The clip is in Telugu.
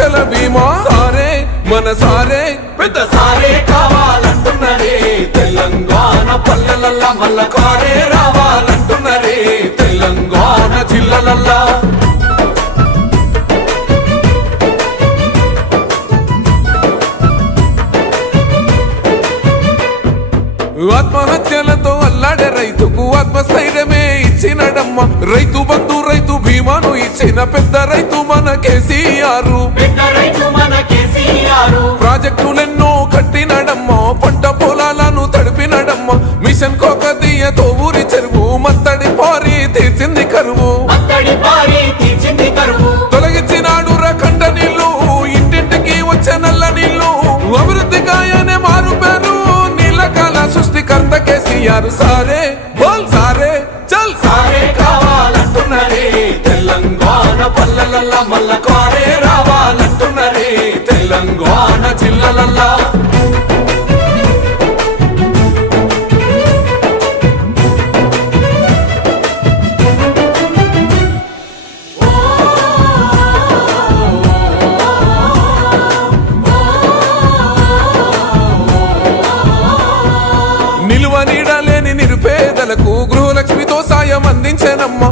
లక్షల బీమా సారే మన సారే పెద్ద సారే కావాలంటున్నరే తెలంగాణ పల్లెలల్లా మల్ల కారే రావాలంటున్నరే తెలంగాణ జిల్లాలల్లా ఆత్మహత్యలతో అల్లాడే రైతుకు ఆత్మస్థైర్యమే ఇచ్చినడమ్మ రైతు బంధు రైతు బీమాను ఇచ్చిన పెద్ద రైతు మన కేసీఆర్ ప్రాజెక్టులెన్నో కట్టినడమ్మ పంట పొలాలను తడిపినడమ్మ మిషన్ కోకదీయతో ఊరి చెరువు మత్తడి పారి తీర్చింది కరువు తొలగించినాడు రకండ నీళ్లు ఇంటింటికి వచ్చే నల్ల నీళ్లు అభివృద్ధి గాయనే మారు పేరు నీలకాల సృష్టికర్త కేసీఆర్ సారే బోల్ సారే చల్ సారే కావాలంటున్నరే తెలంగాణ పల్లెలల్లా మల్ల కారే రావాలంటున్నరే తెలంగాణ జిల్లాలల్లా నిలువ నీడలేని నిరుపేదలకు గృహలక్ష్మితో సాయం అందించనమ్మ